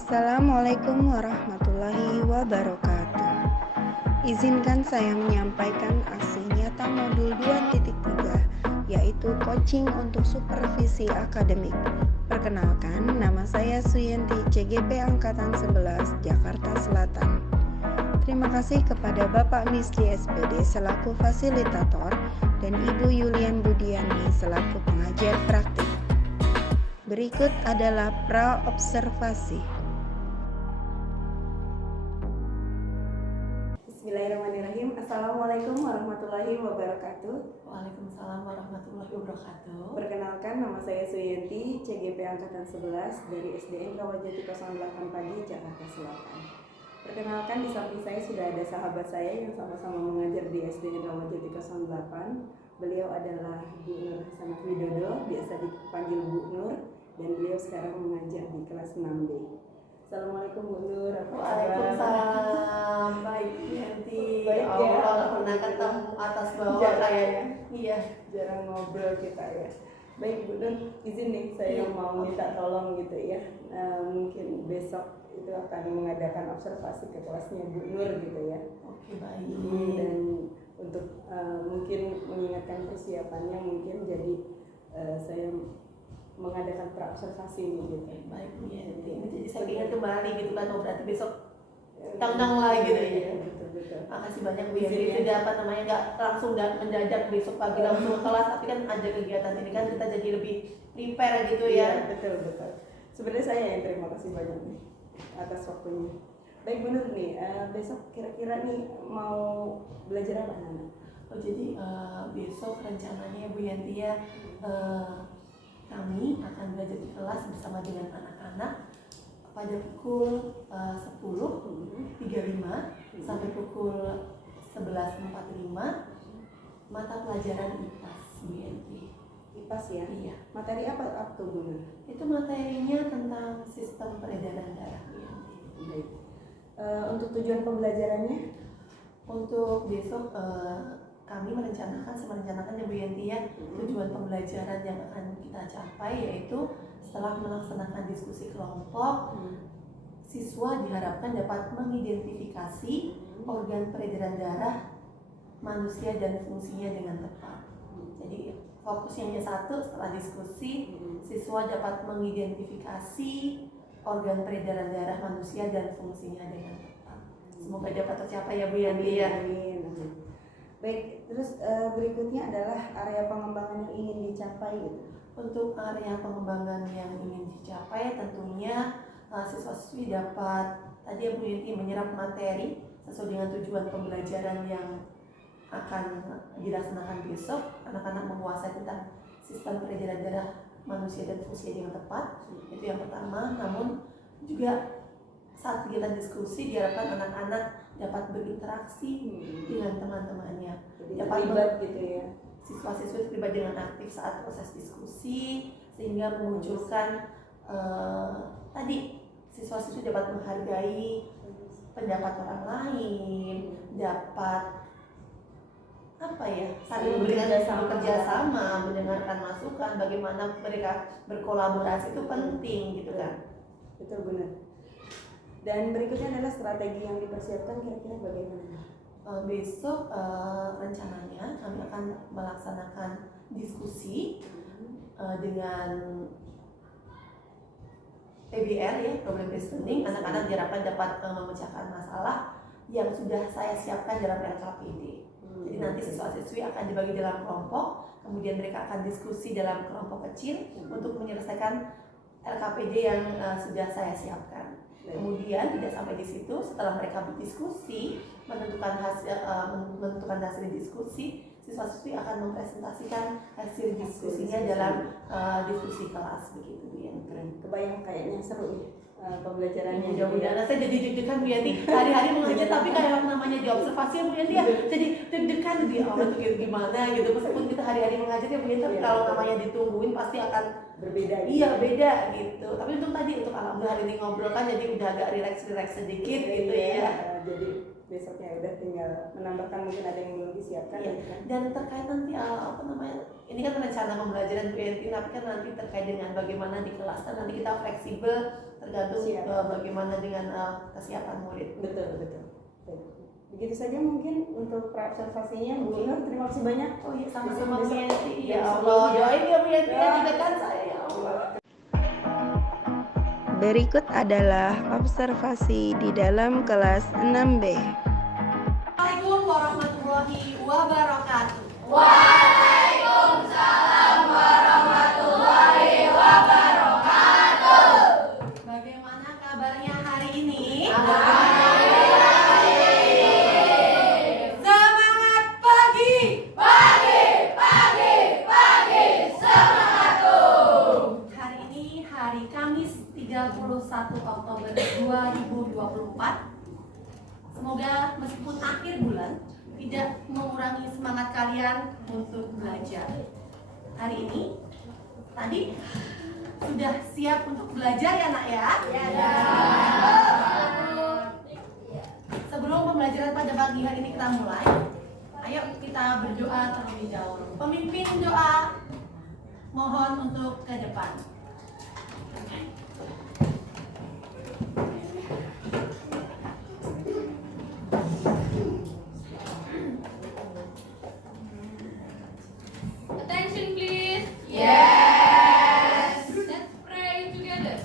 Assalamualaikum warahmatullahi wabarakatuh. Izinkan saya menyampaikan aksi nyata modul 2.3, yaitu coaching untuk supervisi akademik. Perkenalkan, nama saya Suyanti, CGP Angkatan 11, Jakarta Selatan. Terima kasih kepada Bapak Misli SPD selaku fasilitator dan Ibu Yulian Budiani selaku pengajar praktik. Berikut adalah pra-observasi. Bismillahirrahmanirrahim. Assalamualaikum warahmatullahi wabarakatuh. Waalaikumsalam warahmatullahi wabarakatuh. Perkenalkan, nama saya Suyanti, CGP Angkatan 11 dari SDN Rawajati 08 Pagi, Jakarta Selatan. Perkenalkan, di samping saya sudah ada sahabat saya yang sama-sama mengajar di SDN Rawajati 08. Beliau adalah Bu Nur Hasanah Widodo, biasa dipanggil Bu Nur, dan beliau sekarang mengajar di kelas 6B. Assalamualaikum Bu Nur. Waalaikumsalam. Baik, Yanti. Baik, ya. Allah nggak pernah ketemu atas bawah kayaknya. Iya. Jarang ngobrol kita ya. Baik Bu Nur, izin nih saya mau minta tolong gitu ya. Mungkin besok itu akan mengadakan observasi ke kelasnya Bu Nur gitu ya. Oke, baik. Dan untuk mungkin mengingatkan persiapannya, mungkin jadi saya mengadakan pra-observasi ini gitu. Baik, Bu Yanti. Jadi saya ingat kembali gitu kan, oh berarti besok tanggang lagi gitu ya. Betul. Makasih banyak Bu Yanti. Sudah nggak langsung mendadak besok pagi langsung ke kelas, tapi kan ada kegiatan ini kan kita jadi lebih prepare gitu ya. Betul. Sebenarnya saya yang terima kasih banyak nih atas waktunya. Baik Bu Nur nih, besok kira-kira nih mau belajar apa Nana? Oh jadi besok rencananya Bu Yanti ya, kami akan belajar di kelas bersama dengan anak-anak pada pukul 10.35 sampai pukul 11.45 mata pelajaran IPAS Bu Yanti. IPAS ya? Iya. Materi apa tuh Bu Nur? Itu materinya tentang sistem peredaran darah Bu Yanti. Baik. Untuk tujuan pembelajarannya? Untuk besok kami merencanakan Bu Yanti ya, tujuan pembelajaran yang akan kita capai yaitu setelah melaksanakan diskusi kelompok, siswa diharapkan dapat mengidentifikasi organ peredaran darah manusia dan fungsinya dengan tepat. Jadi fokusnya hanya satu, setelah diskusi siswa dapat mengidentifikasi organ peredaran darah manusia dan fungsinya dengan tepat. Semoga dapat tercapai ya Bu Yanti ya. Amin. Baik, terus berikutnya adalah area pengembangan yang ingin dicapai gitu. Untuk area pengembangan yang ingin dicapai tentunya siswa-siswi dapat tadi ya Bu Yanti menyerap materi sesuai dengan tujuan pembelajaran yang akan dilaksanakan besok. Anak-anak menguasai tentang sistem peredaran darah manusia dan fungsi dengan tepat, itu yang pertama. Namun juga saat kegiatan diskusi diharapkan anak-anak dapat berinteraksi dengan teman-temannya, dapat terlibat gitu ya. Siswa-siswi terlibat dengan aktif saat proses diskusi sehingga memunculkan tadi siswa-siswi dapat menghargai pendapat orang lain, dapat saling bekerja sama, mendengarkan masukan, bagaimana mereka berkolaborasi itu penting gitu kan. Betul benar. Dan berikutnya adalah strategi yang dipersiapkan kira-kira bagaimana? Besok rencananya kami akan melaksanakan diskusi dengan PBR ya, problem based learning. Anak-anak diharapkan dapat memecahkan masalah yang sudah saya siapkan dalam LKPD. Jadi nanti siswa-siswi akan dibagi dalam kelompok, kemudian mereka akan diskusi dalam kelompok kecil untuk menyelesaikan LKPD yang sudah saya siapkan. Kemudian tidak sampai di situ, setelah mereka berdiskusi, menentukan hasil diskusi, siswa-siswi akan mempresentasikan hasil diskusinya dalam diskusi kelas begitu ya. Keren. Kebayang kayaknya seru nih pembelajarannya. Mudah-mudahan saya jadi deg-degan Bu Yanti. Hari-hari mengajar tapi kayak namanya di observasi ya Bu Yanti ya. Jadi deg-degan di awal itu gimana gitu. Meskipun kita hari-hari mengajar ya Bu Yanti, tapi kalau namanya ditungguin pasti akan berbeda. Iya beda gitu. Tapi untuk alhamdulillah hari ini ngobrol kan jadi udah agak relax sedikit gitu ya. Jadi besoknya udah tinggal menambahkan, mungkin ada yang belum disiapkan. Iya. gitu kan. Dan terkait nanti ini kan rencana pembelajaran Bu Enti, tapi kan nanti terkait dengan bagaimana di kelas kan nanti kita fleksibel tergantung Siap. bagaimana dengan kesiapan murid. Betul. Begitu saja mungkin untuk praobservasinya Bu Nur, terima kasih banyak. Oh iya, sama-sama Bu Besok- Enti. besok- Ya Allah, doain ya Bu Enti Ya. juga kan saya ya Allah. Berikut adalah observasi di dalam kelas 6B. Assalamualaikum warahmatullahi wabarakatuh. Bagaimana kabarnya hari ini? Semangat pagi! Hari ini hari Kamis 31 Oktober 2024. Semoga meskipun akhir bulan tidak mengurangi semangat kalian untuk belajar. Hari ini tadi sudah siap untuk belajar ya nak ya? Ya. Sebelum pembelajaran pada pagi hari ini kita mulai, ayo kita berdoa terlebih dahulu. Pemimpin doa mohon untuk ke depan. Attention please. Yes. Let's pray together.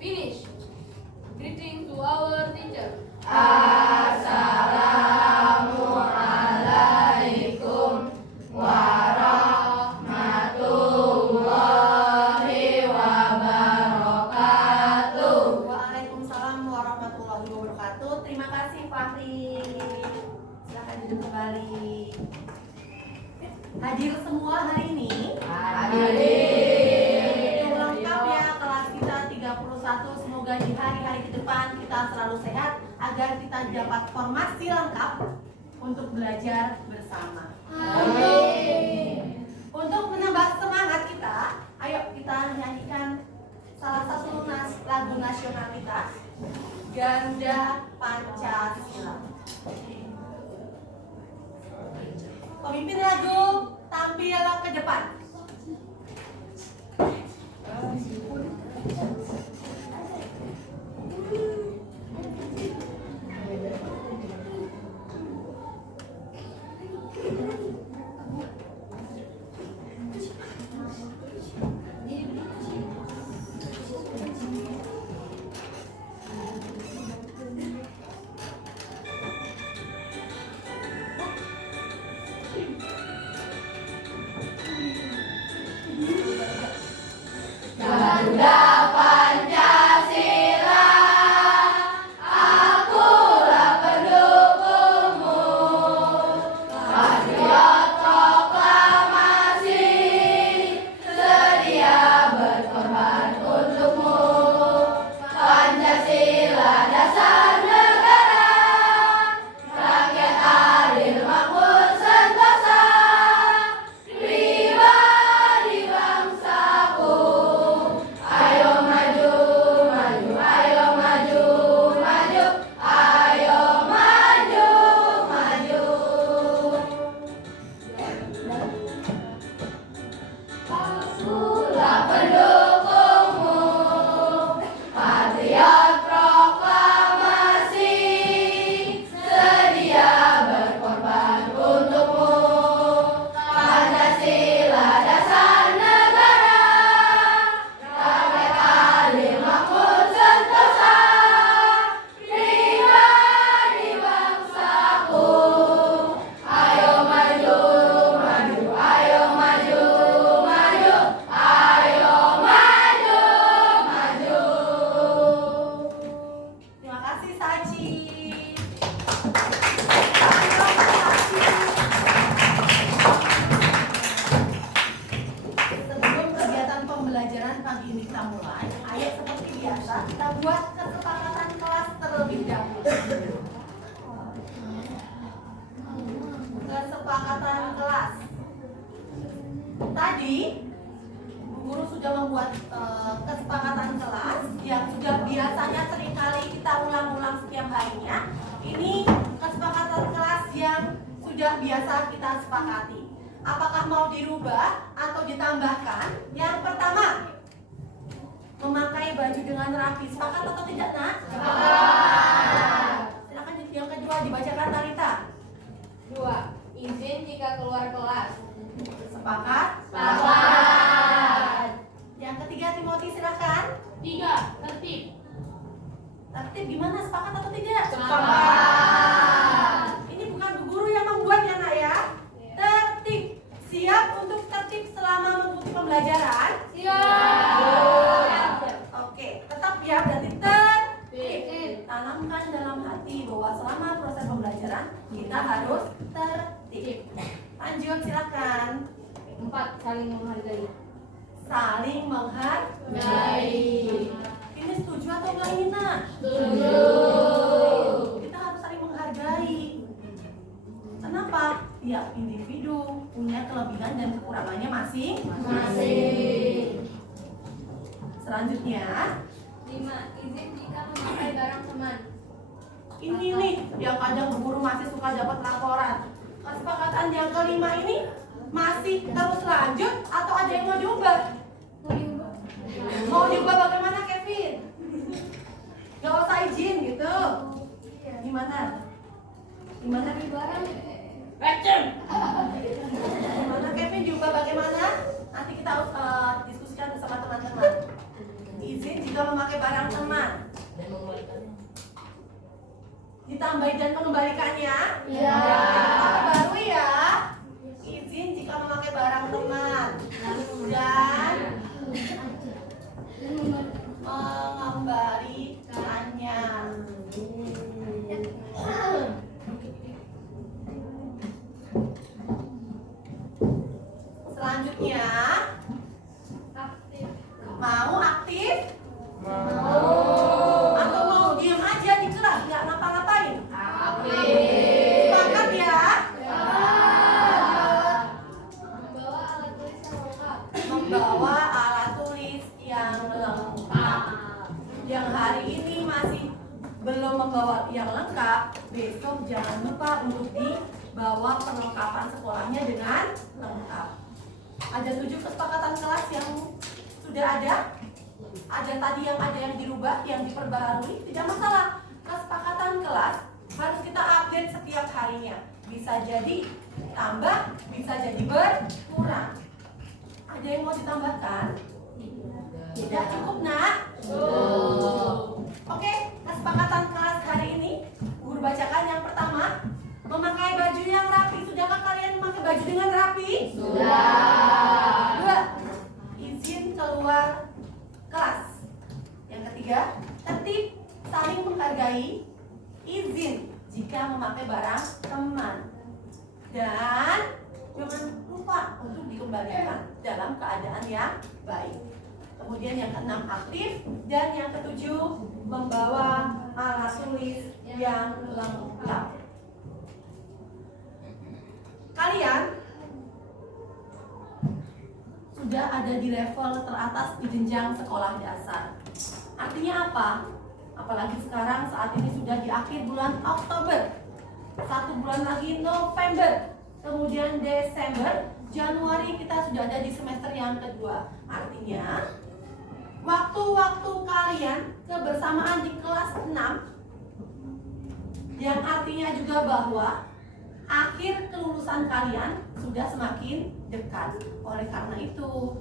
Finish. Greeting to our teacher. Waalaikumsalam warahmatullahi wabarakatuh. Terima kasih Fahri. Silahkan duduk kembali. Hadir semua hari ini? Itu lengkap ya kelas kita 31. Semoga di hari-hari ke depan kita selalu sehat agar kita dapat formasi lengkap untuk belajar bersama. Untuk menambah semangat kita, ayo kita nyanyikan salah satu lagu nasional kita, Ganda Pancasila. Pemimpin lagu tampil ke depan. kesepakatan kelas. Tadi Bu Guru sudah membuat kesepakatan kelas yang sudah biasanya seringkali kita ulang-ulang setiap harinya. Ini kesepakatan kelas yang sudah biasa kita sepakati. Apakah mau dirubah atau ditambahkan? Yang pertama, memakai baju dengan rapi. Sepakat atau tidak, Nak? Sepakat. Silakan yang kedua dibacakan, Talita. 2. Izin jika keluar kelas. Sepakat? Sepakat. Yang ketiga, Timothy, silakan. 3. Tertib. Tertib gimana? Sepakat atau tidak? Sepakat. Ini bukan Bu Guru yang membuat ya, Nak ya. Tertib. Siap untuk tertib selama mengikuti pembelajaran? Siap. Oke, tetap ya, berarti tertib. Tanamkan dalam hati bahwa selama proses pembelajaran kita harus tertib. Lanjut, silakan. 4. Saling menghargai. Saling menghargai. Ini setuju atau enggak ini, Nak? Setuju. Kita harus saling menghargai. Kenapa? Tiap individu punya kelebihan dan kekurangannya masing-masing. Selanjutnya, 5. Izin jika memakai barang teman. ini nih yang kadang Bu Guru masih suka dapat laporan. Kesepakatan yang kelima ini masih terus lanjut atau ada yang mau diubah? Mau diubah bagaimana, Kevin? Gak usah izin gitu. Gimana? Gimana? Gimana, Kevin, diubah bagaimana? Nanti kita harus diskusikan bersama teman-teman. Izin jika memakai barang teman. Ditambahi dan mengembalikannya. Iya. Apa baru ya? Izin jika memakai barang teman dan mengembalikannya. Selanjutnya, Aktif. mau aktif? Atau mau diam aja di kelas nggak ngapa-ngapain? Aktif. Sepakat ya? Membawa alat tulis yang lengkap. Membawa alat tulis yang lengkap. Yang hari ini masih belum membawa yang lengkap, besok jangan lupa untuk dibawa perlengkapan sekolahnya dengan lengkap. Ada 7 kesepakatan kelas yang sudah ada. Ada tadi yang ada yang dirubah, yang diperbaharui, tidak masalah. Kesepakatan kelas harus kita update setiap harinya. Bisa jadi tambah, bisa jadi berkurang. Ada yang mau ditambahkan? Tidak cukup, Nak? Oke, kesepakatan kelas hari ini Guru bacakan yang pertama. Memakai baju yang rapi. Sudahkah kalian memakai baju dengan rapi? Sudah. 2. Izin keluar kelas. Yang ketiga, tertib, saling menghargai, izin jika memakai barang teman. Dan jangan lupa untuk dikembalikan dalam keadaan yang baik. Kemudian yang keenam, aktif. Dan yang ketujuh, membawa alat tulis yang lengkap. Kalian sudah ada di level teratas di jenjang sekolah dasar. Artinya apa? Apalagi sekarang saat ini sudah di akhir bulan Oktober. 1 bulan lagi November. Kemudian Desember, Januari kita sudah ada di semester yang kedua. Artinya waktu-waktu kalian kebersamaan di kelas 6, yang artinya juga bahwa akhir kelulusan kalian sudah semakin dekat. Oleh karena itu,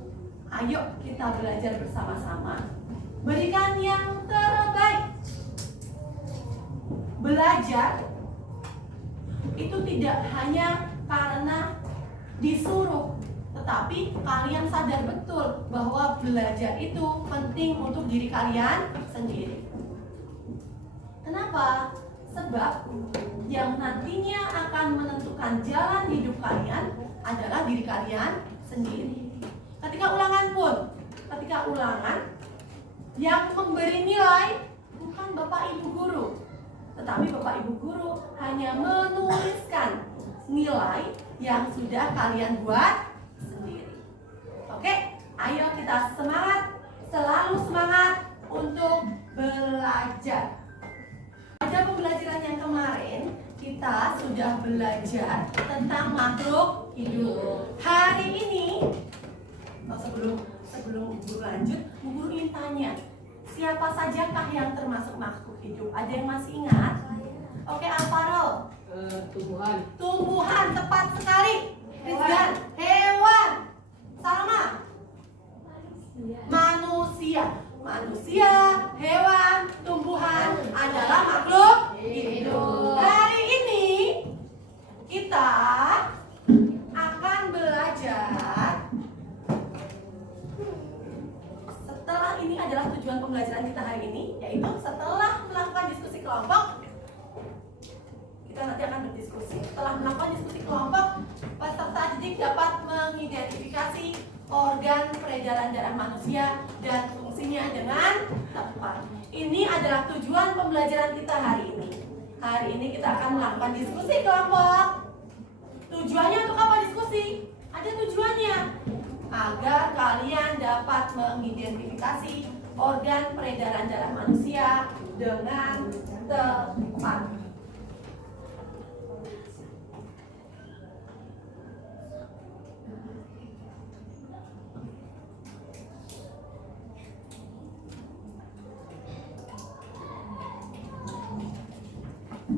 ayo kita belajar bersama-sama. Berikan yang terbaik. Belajar itu tidak hanya karena disuruh, tetapi kalian sadar betul bahwa belajar itu penting untuk diri kalian sendiri. Kenapa? Sebab yang nantinya akan menentukan jalan hidup kalian adalah diri kalian sendiri. Ketika ulangan pun, yang memberi nilai bukan Bapak Ibu Guru, tetapi Bapak Ibu Guru hanya menuliskan nilai yang sudah kalian buat sendiri. Oke, ayo kita semangat, selalu semangat untuk belajar. Pada pembelajaran yang kemarin, kita sudah belajar tentang makhluk hidup. Hari ini, sebelum guru lanjut, guru ingin tanya, siapa sajakah yang termasuk makhluk hidup? Ada yang masih ingat? Oke, Alvaro. Tumbuhan, tepat sekali. Rizgan, hewan. Salma. Manusia, hewan, tumbuhan adalah makhluk hidup. Hari ini kita akan belajar. Setelah ini adalah tujuan pembelajaran kita hari ini, yaitu setelah melakukan diskusi kelompok, kita nanti akan berdiskusi. Setelah melakukan diskusi kelompok, peserta didik dapat mengidentifikasi organ peredaran darah manusia dan fungsinya dengan tepat. Ini adalah tujuan pembelajaran kita hari ini. Hari ini kita akan melakukan diskusi kelompok. Tujuannya untuk apa diskusi? Ada tujuannya agar kalian dapat mengidentifikasi organ peredaran darah manusia dengan tepat.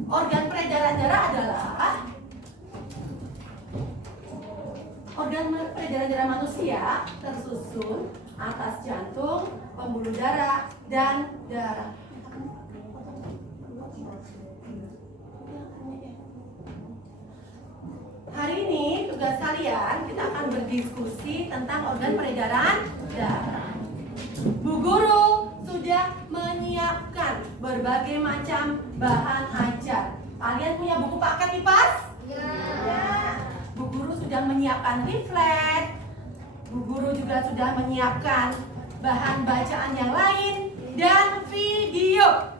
Organ peredaran darah adalah organ peredaran darah manusia tersusun atas jantung, pembuluh darah, dan darah. Hari ini tugas kalian kita akan berdiskusi tentang organ peredaran darah. Bu Guru sudah menyiapkan berbagai macam bahan ajar. Kalian punya buku paket IPAS? Ya. Bu Guru sudah menyiapkan leaflet. Bu Guru juga sudah menyiapkan bahan bacaan yang lain dan video.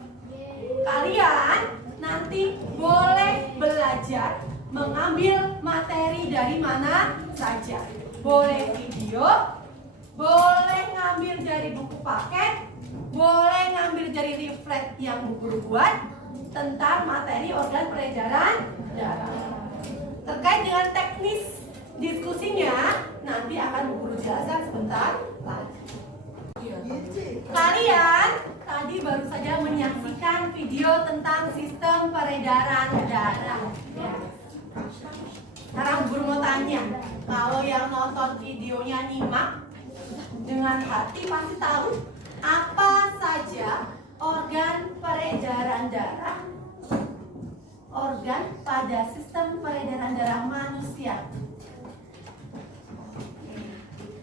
Kalian nanti boleh belajar mengambil materi dari mana saja. Boleh video, boleh ngambil dari buku paket, boleh ngambil dari leaflet yang Bu Guru buat tentang materi organ peredaran darah. Terkait dengan teknis diskusinya, nanti akan Bu Guru jelaskan sebentar lagi. Kalian tadi baru saja menyaksikan video tentang sistem peredaran darah. Sekarang Bu Guru mau tanya, kalau yang nonton videonya nyimak dengan hati pasti tahu apa saja organ peredaran darah, organ pada sistem peredaran darah manusia.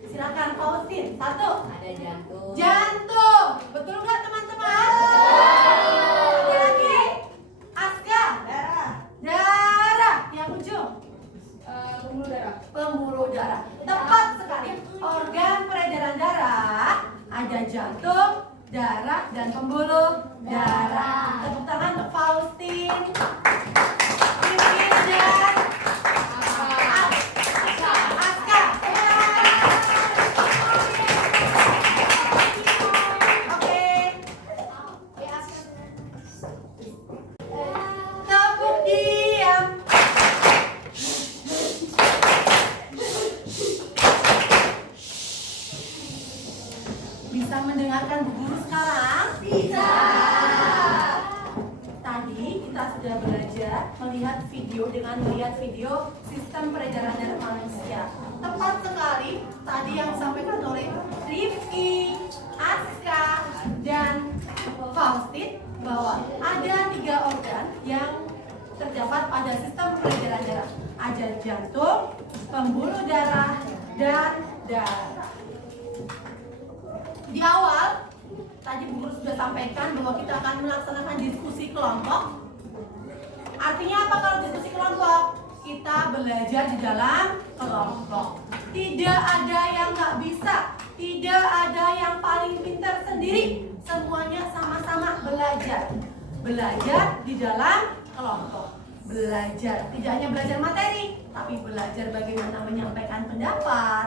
Silakan Faustin, satu. Ada jantung. Jantung, betul nggak teman-teman? Ada lagi? Aska, darah, yang ujung. Pembuluh darah. Pembuluh darah, tepat sekali. Organ peredaran darah ada jantung, darah, dan pembuluh darah. Tepuk tangan untuk Faustin, Pipin, dan Aska. Oke. Tepuk diam. Bisa mendengarkan Bu Guru sekarang? Bisa. Tadi kita sudah belajar melihat video sistem peredaran darah manusia. Tepat sekali tadi yang disampaikan oleh Rifki, Aska, dan Faustin bahwa ada 3 organ yang terdapat pada sistem peredaran darah. Ada jantung, pembuluh darah, dan darah. Di awal, tadi Bu Guru sudah sampaikan bahwa kita akan melaksanakan diskusi kelompok. Artinya apa kalau diskusi kelompok? Kita belajar di dalam kelompok. Tidak ada yang nggak bisa, tidak ada yang paling pintar sendiri. Semuanya sama-sama belajar. Belajar di dalam kelompok. belajar. Tidak hanya belajar materi, tapi belajar bagaimana menyampaikan pendapat,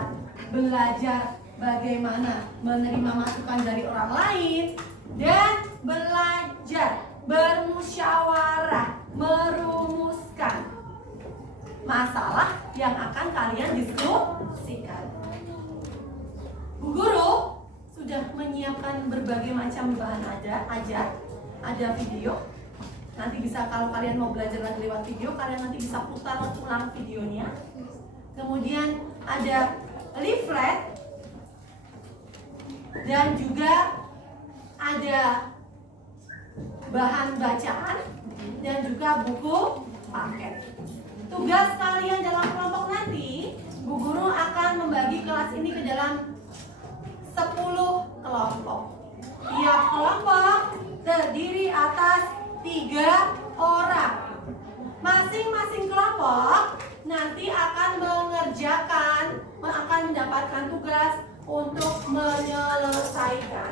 belajar bagaimana menerima masukan dari orang lain, dan belajar bermusyawarah, merumuskan masalah yang akan kalian diskusikan. Bu Guru sudah menyiapkan berbagai macam bahan ajar, ada video. Nanti bisa kalau kalian mau belajar lagi lewat video, kalian nanti bisa putar ulang videonya. Kemudian ada leaflet dan juga ada bahan bacaan dan juga buku paket. Tugas kalian dalam kelompok nanti, Bu Guru akan membagi kelas ini ke dalam 10 kelompok. Tiap kelompok terdiri atas 3 orang. Masing-masing kelompok nanti akan mendapatkan tugas untuk menyelesaikan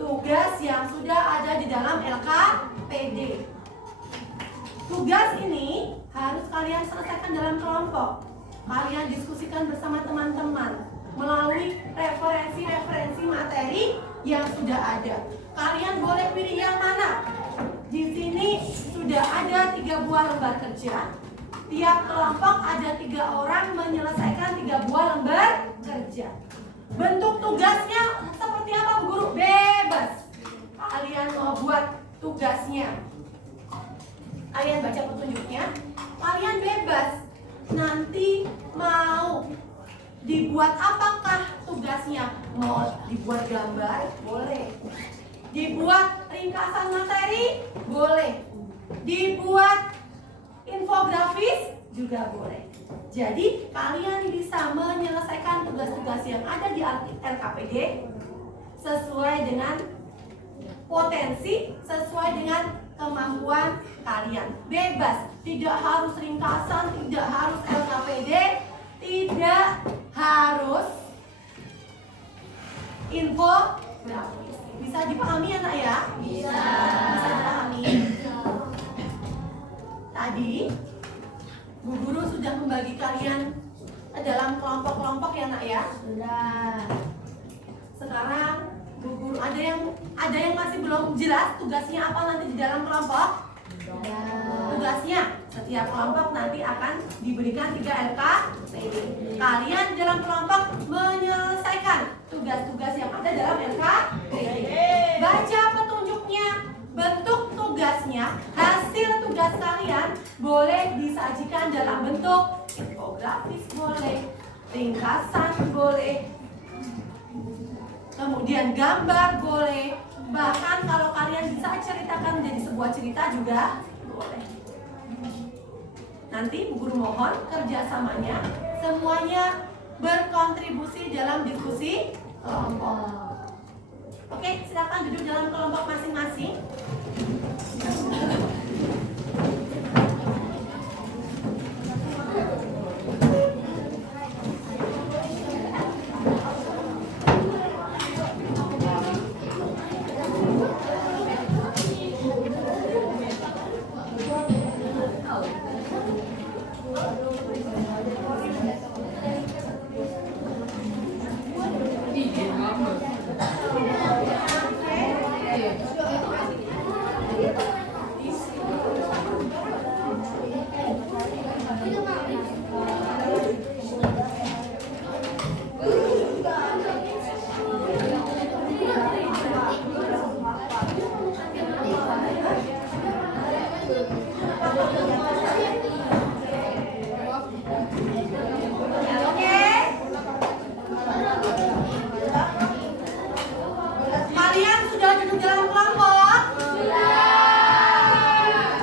tugas yang sudah ada di dalam LKPD. Tugas ini harus kalian selesaikan dalam kelompok. Kalian diskusikan bersama teman-teman melalui referensi materi yang sudah ada. Kalian boleh pilih yang mana. Di sini sudah ada 3 buah lembar kerja. Tiap kelompok ada 3 orang menyelesaikan 3 buah lembar kerja. Bentuk tugasnya seperti apa, Bu Guru? Bebas. Kalian mau buat tugasnya, kalian baca petunjuknya, kalian bebas. Nanti mau dibuat apakah tugasnya? Mau dibuat gambar? Boleh. Dibuat ringkasan materi? Boleh. Dibuat infografis? Juga boleh. Jadi kalian bisa menyelesaikan tugas-tugas yang ada di LKPD sesuai dengan potensi, sesuai dengan kemampuan kalian. Bebas, tidak harus ringkasan, tidak harus LKPD, tidak harus infografis. Bisa dipahami anak ya? Bisa. Bisa dipahami. Tadi Bu Guru sudah membagi kalian dalam kelompok-kelompok ya nak ya? Sudah. Sekarang Bu Guru ada yang masih belum jelas tugasnya apa nanti di dalam kelompok? Tugasnya setiap kelompok nanti akan diberikan 3 LKPD. Kalian dalam kelompok menyelesaikan tugas-tugas yang ada dalam LKPD. Baca petunjuknya, bentuk tugasnya, hasil tugas kalian boleh disajikan dalam bentuk infografis boleh, ringkasan boleh, kemudian gambar boleh, bahkan kalau kalian bisa ceritakan menjadi sebuah cerita juga boleh. Nanti Bu Guru mohon kerjasamanya semuanya berkontribusi dalam diskusi kelompok. Oke, silakan duduk dalam kelompok masing-masing. Kalian sudah duduk dalam kelompok?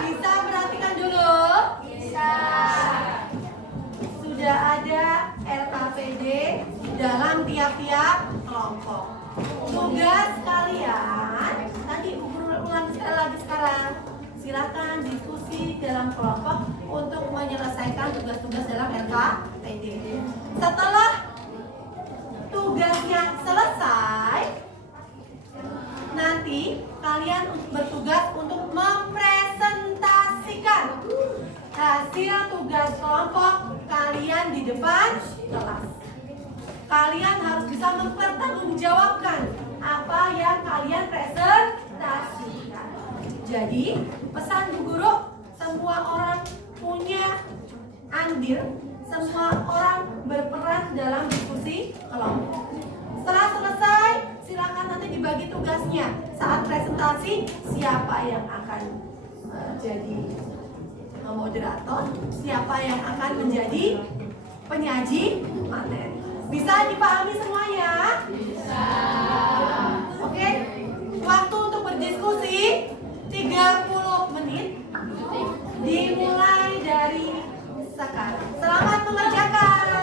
Bisa perhatikan dulu? Bisa. Sudah ada LKPD dalam tiap-tiap kelompok. Tugas kalian, tadi Bu Guru ulang sekali lagi sekarang. Silakan diskusi dalam kelompok untuk menyelesaikan tugas-tugas dalam LKPD. Setelah tugasnya selesai, nanti kalian bertugas untuk mempresentasikan tugas kelompok kalian di depan kelas. Kalian harus bisa mempertanggungjawabkan apa yang kalian presentasikan. Jadi, pesan Bu Guru, semua orang punya andil, semua orang berperan dalam diskusi kelompok. Setelah selesai, silakan nanti dibagi tugasnya. Saat presentasi, siapa yang akan jadi moderator, siapa yang akan menjadi penyaji materi. Bisa dipahami semuanya? Bisa. Oke, waktu untuk berdiskusi 30 menit, dimulai dari sekarang. Selamat mengerjakan.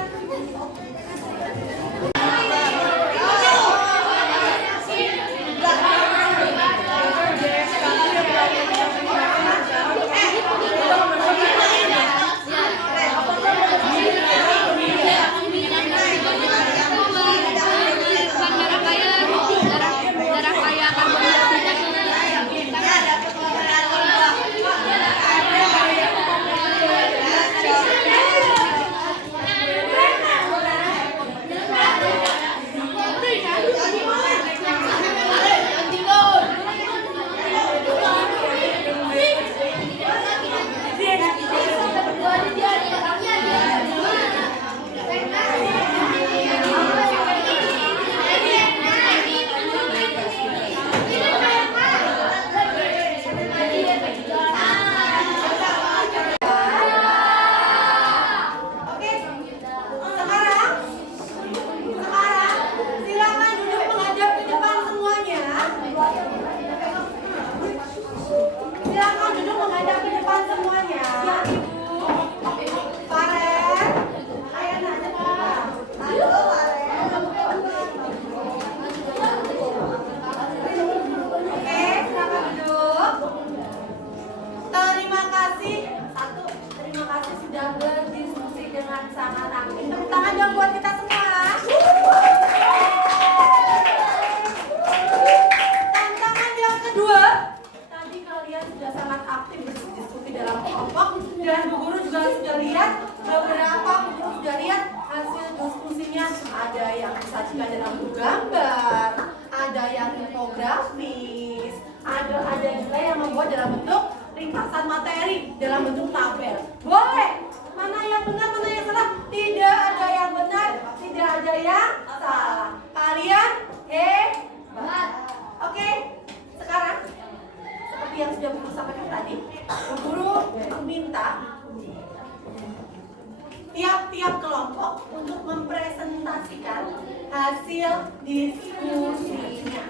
Tiap-tiap kelompok untuk mempresentasikan hasil diskusinya.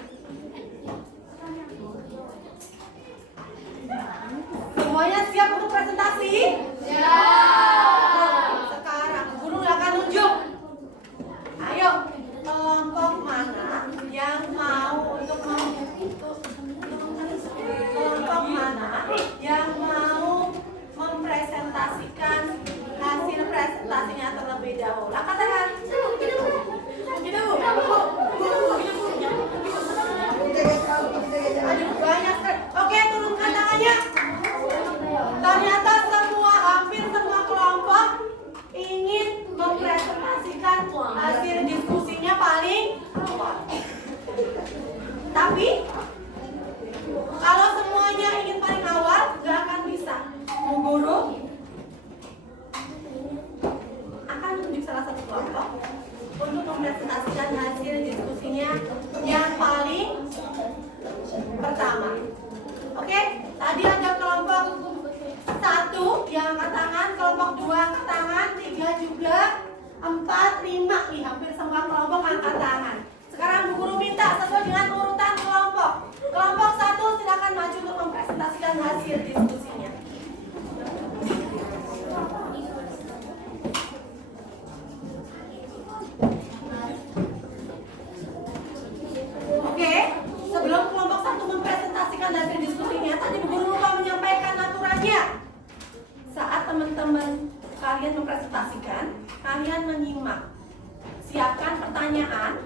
Semuanya siap untuk presentasi? Siap. Sekarang guru akan nunjuk. Ayo, kelompok mana yang mau kelompok mana yang mau mempresentasikan hasil presentasinya terlebih dahulu. Angkat tangan. Aduh, banyak sekali. Oke, turunkan tangannya. Ternyata hampir semua kelompok ingin mempresentasikan hasil diskusinya paling awal. Tapi kalau semuanya ingin paling awal, gak akan bisa. Bu Guru akan menunjuk salah satu kelompok untuk mempresentasikan hasil diskusinya yang paling pertama. Oke, tadi ada kelompok 1 yang angkat tangan, kelompok 2 angkat tangan, 3 juga, 4, 5 nih, hampir semua kelompok angkat tangan. Sekarang Bu Guru minta sesuai dengan urutan kelompok. Kelompok 1 silakan maju untuk mempresentasikan hasil diskusinya. Oke, sebelum kelompok 1 mempresentasikan hasil diskusinya, tadi Bu Guru lupa menyampaikan aturannya. Saat teman-teman kalian mempresentasikan, kalian menyimak. Siapkan pertanyaan,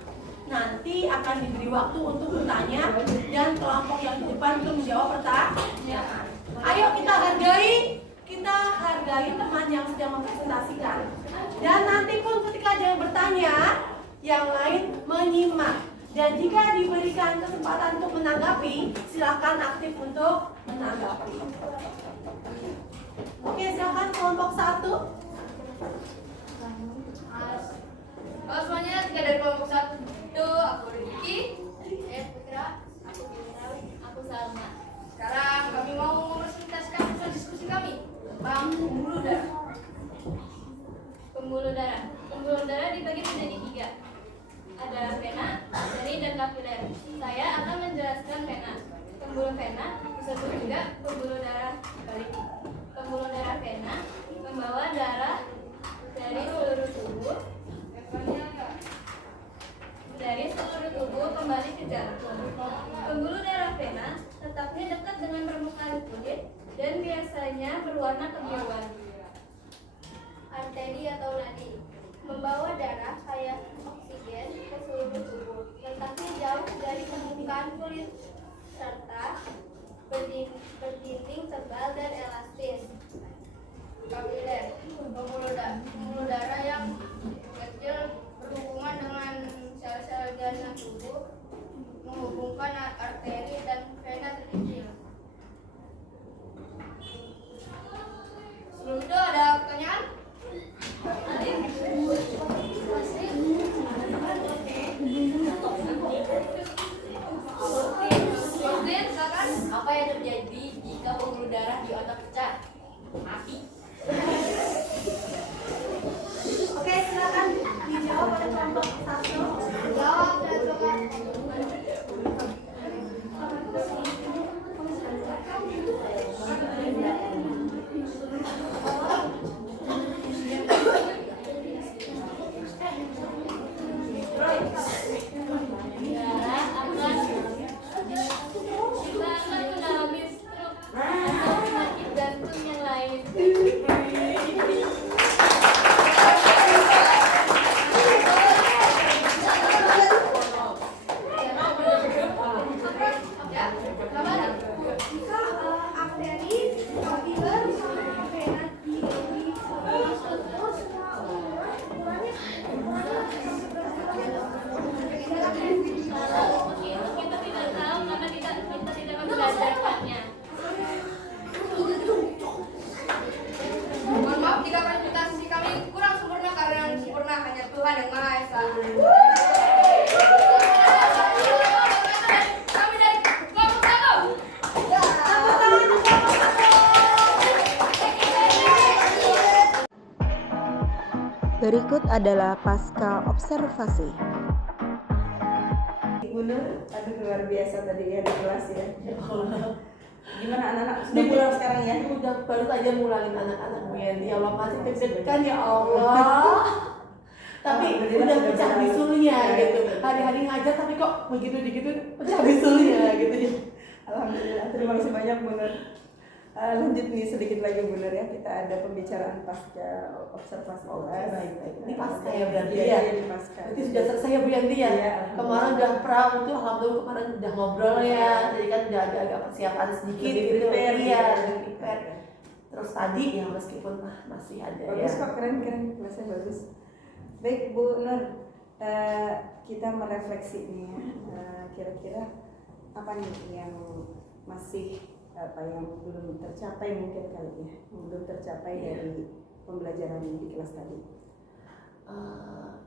nanti akan diberi waktu untuk bertanya dan kelompok yang di depan untuk menjawab pertanyaan. Ayo kita hargai, kita hargai teman yang sedang mempresentasikan. Dan nanti pun ketika ada yang bertanya, yang lain menyimak. Dan jika diberikan kesempatan untuk menanggapi, silakan aktif untuk menanggapi. Oke, silakan kelompok 1. Halo semuanya, tiga dari kelompok 1. Aku Rizky, saya Putra, aku Bintang, aku Salma. Sekarang kami mau mempresentasikan hasil diskusi kami tentang pembuluh darah. Pembuluh darah dibagi menjadi 3. Ada vena, arteri, dan kapiler. Saya akan menjelaskan vena. Pembuluh vena disebut juga pembuluh darah balik. Pembuluh darah vena membawa darah dari seluruh tubuh kembali ke jantung. Pembuluh darah vena letaknya dekat dengan permukaan kulit dan biasanya berwarna kebiruan. Arteri atau nadi membawa darah kaya oksigen ke seluruh tubuh. Letaknya jauh dari permukaan kulit serta berdinding tebal dan elastis. Kapiler pembuluh darah yang kecil berhubungan dengan sel-sel jaringan tubuh menghubungkan arteri dan vena terkecil. Sebelum itu ada pertanyaan? Apa yang terjadi jika pembuluh darah di otak pecah? Mati. Oke, silakan dijawab oleh kelompok 1. Jawab dan Berikut adalah pasca observasi. Ibu Nur, aduh luar biasa tadi ya di kelas ya. Gimana anak-anak sudah pulang sekarang ya? Udah baru aja mulangin anak-anak Bu Yanti. Ya Allah, masih deg-degan ya Allah. Tapi udah pecah bisulnya gitu. Hari-hari ngajar tapi kok begitu pecah bisulnya gitu ya. Alhamdulillah, terima kasih banyak Bu Nur. Lanjut nih sedikit lagi Bu Nur ya, kita ada pembicaraan pasca observasi kelas. Baik. Ini pasca ya berarti Iya, ya. ini pasca. Berarti sudah selesai ya Bu Yanti ya. Iya, Kemarin udah tuh, alhamdulillah kemarin udah ngobrol ya. Jadi kan udah agak persiapan sedikit Lebih gitu. prepare, Iya, gitu. lebih prepare. Terus tadi ya meskipun masih ada Bagus ya. kok, keren, kelasnya bagus. Baik Bu Nur, kita merefleksi nih ya, kira-kira apa nih yang masih yang belum tercapai mungkin kali ya, belum tercapai dari pembelajaran di kelas tadi.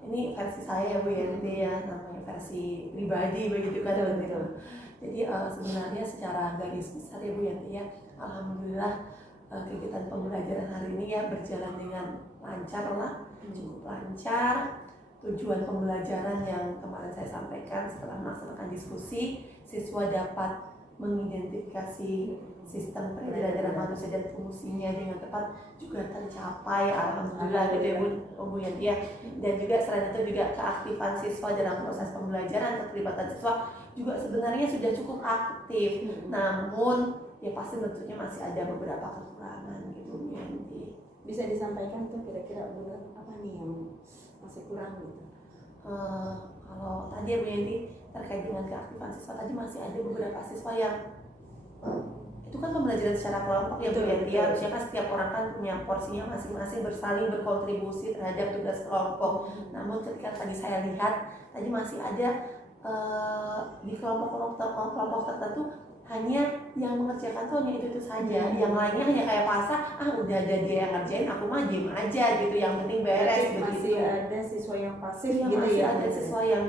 Ini versi saya Bu Yanti ya, namanya versi pribadi begitu kan gitu. Jadi sebenarnya secara garis besar ya Bu Yanti ya, alhamdulillah kegiatan pembelajaran hari ini ya berjalan dengan lancar lah, cukup lancar. Tujuan pembelajaran yang kemarin saya sampaikan setelah melaksanakan diskusi, siswa dapat mengidentifikasi sistem peredaran darah manusia dan fungsinya dengan tepat juga tercapai, alhamdulillah gitu ya Bu Yanti ya. Dan juga selain itu juga keaktifan siswa dalam proses pembelajaran, keterlibatan siswa juga sebenarnya sudah cukup aktif. Namun ya pasti tentunya masih ada beberapa kekurangan gitu Bu Yanti. Bisa disampaikan tuh kira-kira Bu Nur apa nih yang masih kurang gitu? Kalau tadi ya Bu Yanti terkait dengan keaktifan siswa tadi masih ada beberapa siswa yang itu kan pembelajaran secara kelompok ya Bu Betul, Yanti. betul. Harusnya kan setiap orang kan punya porsinya masing-masing, bersaling berkontribusi terhadap tugas kelompok. Namun ketika tadi saya lihat tadi masih ada di kelompok tertentu hanya yang mengerjakan tuh hanya itu saja, yang lainnya hanya kayak pasrah, udah ada dia yang ngerjain, aku mah diem aja gitu, yang penting beres Masih begitu. ada siswa yang pasif Iya, gitu masih ya. ada siswa yang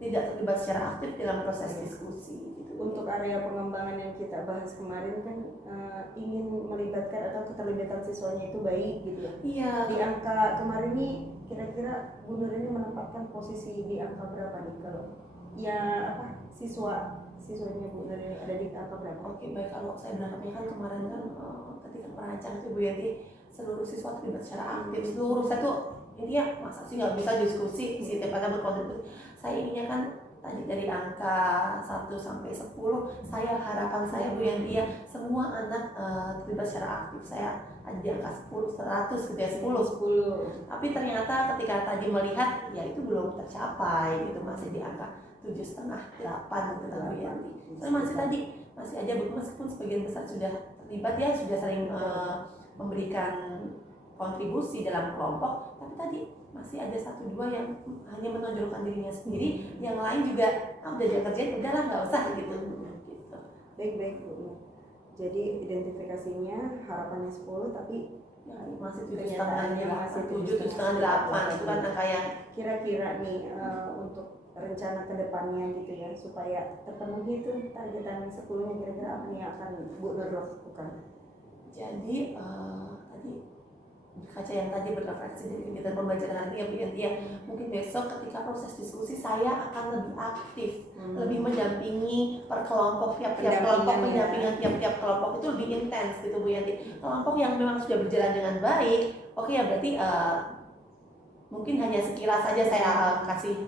tidak terlibat secara aktif dalam proses diskusi gitu. Untuk area pengembangan yang kita bahas kemarin kan ingin melibatkan atau keterlibatan siswanya itu baik gitu ya. Iya. Di angka kemarin nih kira-kira Bu Nur ini menempatkan posisi di angka berapa nih kalau ya siswanya Bu Nur ini ada di angka berapa? Oke, baik, kalau saya berangkatnya kan kemarin kan ketika perancang itu Bu Yanti seluruh siswa terlibat secara aktif, seluruh saya tuh ini ya masa sih nggak bisa diskusi setiap kata berkontribusi. Saya ininya kan tadi dari angka 1 sampai 10, harapan saya Bu Yanti ya semua anak terlibat secara aktif. Saya ada di angka 10, 100 gitu ya, 10. Tapi ternyata ketika tadi melihat ya itu belum tercapai gitu, masih di angka 7,5, 8 gitu Bu Yanti. Saya masih aja meskipun sebagian besar sudah terlibat ya, sudah sering memberikan kontribusi dalam kelompok, tapi tadi masih ada 1-2 yang hanya menonjolkan dirinya sendiri, yang lain juga udah dia kerjain, udahlah nggak usah gitu. Baik Bu. Jadi identifikasinya harapannya 10 tapi Ya, masih 7,5, kenyataannya masih 7,5, 8 itu kan angka yang kira-kira nih untuk rencana kedepannya gitu ya supaya terpenuhi itu targetan 10-nya, kira-kira apa nih yang akan Bu Nur lakukan? jadi tadi kaca yang tadi berrefleksi dari kegiatan pembelajaran nanti ya Bu Yanti ya, mungkin besok ketika proses diskusi saya akan lebih aktif, lebih mendampingi per kelompok, tiap-tiap kelompok, pendampingan tiap-tiap kelompok itu lebih intens gitu Bu Yanti. Kelompok yang memang sudah berjalan dengan baik, oke ya berarti mungkin hanya sekilas saja saya kasih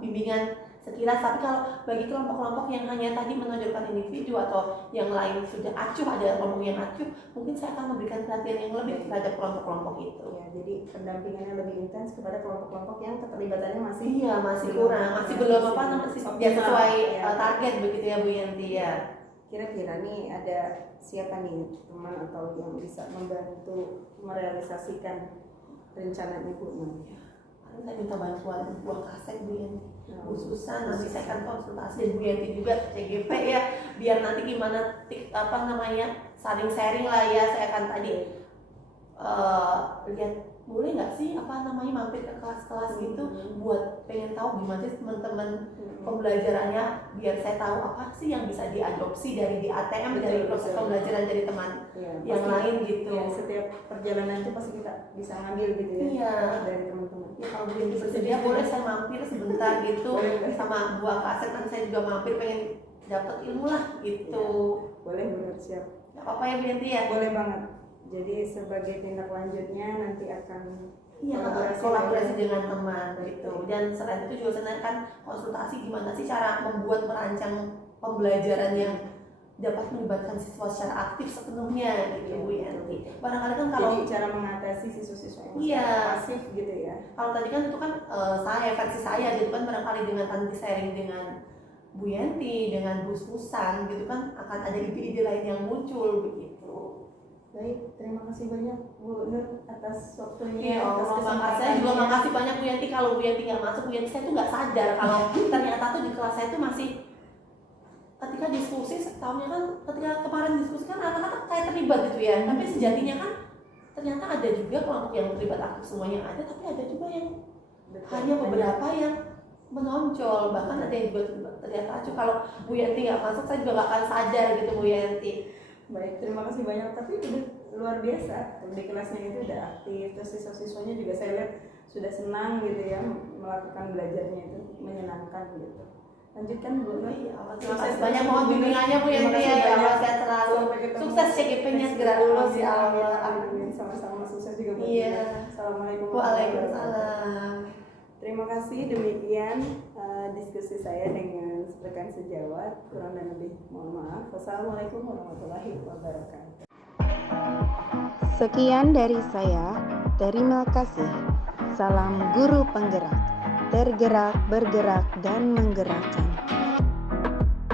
bimbingan sekilas, tapi kalau bagi kelompok-kelompok yang hanya tadi menonjolkan individu atau yang lain sudah acuh, ada kelompok yang acuh, mungkin saya akan memberikan perhatian yang lebih terhadap kelompok-kelompok itu. Ya, jadi pendampingannya lebih intens kepada kelompok-kelompok yang keterlibatannya masih masih kurang, masih belum sesuai target begitu ya Bu Yanti ya. Kira-kira nih ada siapa nih teman atau yang bisa membantu merealisasikan rencananya Bu Nur? Saya minta bantuan buah kaset Bu Yanti, Bu Susan, nanti saya akan konsultasi dan Bu Yanti juga CGP ya, biar nanti gimana saling sharing lah ya. Saya akan tadi lihat boleh nggak sih mampir ke kelas-kelas gitu buat pengen tahu gimana sih teman-teman pembelajarannya, biar saya tahu apa sih yang bisa diadopsi dari di ATM, dari proses pembelajaran dari teman yang lain gitu. Ya, setiap perjalanan itu pasti kita bisa ngambil gitu ya dari teman-teman. Ya, kalau Bu Yanti bersedia boleh saya mampir sebentar gitu sama buah kaset, kan saya juga mampir pengen dapat ilmu lah gitu. Boleh Bu Nur, siap. Gak apa-apa ya Bu Yanti ya? Boleh banget. Jadi sebagai tindak lanjutnya nanti akan kolaborasi dengan teman gitu. Dan selain itu juga saya kan konsultasi gimana sih cara merancang pembelajaran yang dapat melibatkan siswa secara aktif sepenuhnya gitu Bu Yanti. Barangkali kan kalau jadi cara mengatasi siswa-siswa yang pasif gitu ya. Kalau tadi kan itu kan versi saya gitu kan, barangkali dengan nanti sharing dengan Bu Yanti, dengan Bu Susan gitu kan akan ada ide-ide lain yang muncul begitu. Baik, terima kasih banyak Bu Nur atas waktunya. Saya juga makasih banyak Bu Yanti. Kalau Bu Yanti nggak masuk, Bu Yanti saya tuh nggak sadar kalau ternyata tuh di kelas saya tuh masih ketika diskusi tahunnya kan, ketika kemarin diskusi kan anak-anak kayak terlibat gitu ya. Tapi sejatinya kan ternyata ada juga kelompok yang terlibat aktif, semuanya ada, tapi ada juga yang hanya beberapa yang menonjol, bahkan ada yang juga terlihat acuh. Kalau Bu Yanti nggak masuk, saya juga nggak akan sadar gitu Bu Yanti. Baik, terima kasih banyak. Tapi udah luar biasa di kelasnya itu udah aktif, terus siswa-siswanya juga saya lihat sudah senang gitu ya melakukan belajarnya itu, menyenangkan gitu. Lanjutkan Bu Nur. Terima kasih banyak, mohon bimbingannya Bu Yanti ya. Sehat selalu, sukses CGP-nya segera lulus ya Allah. Amin. Sama-sama sukses juga Bu. Assalamualaikum. Waalaikumsalam. Terima kasih, demikian diskusi saya dengan rekan sejawat. Kurang dan lebih mohon maaf. Wassalamualaikum warahmatullahi wabarakatuh. Sekian dari saya, terima kasih. Salam guru penggerak, tergerak, bergerak, dan menggerakkan.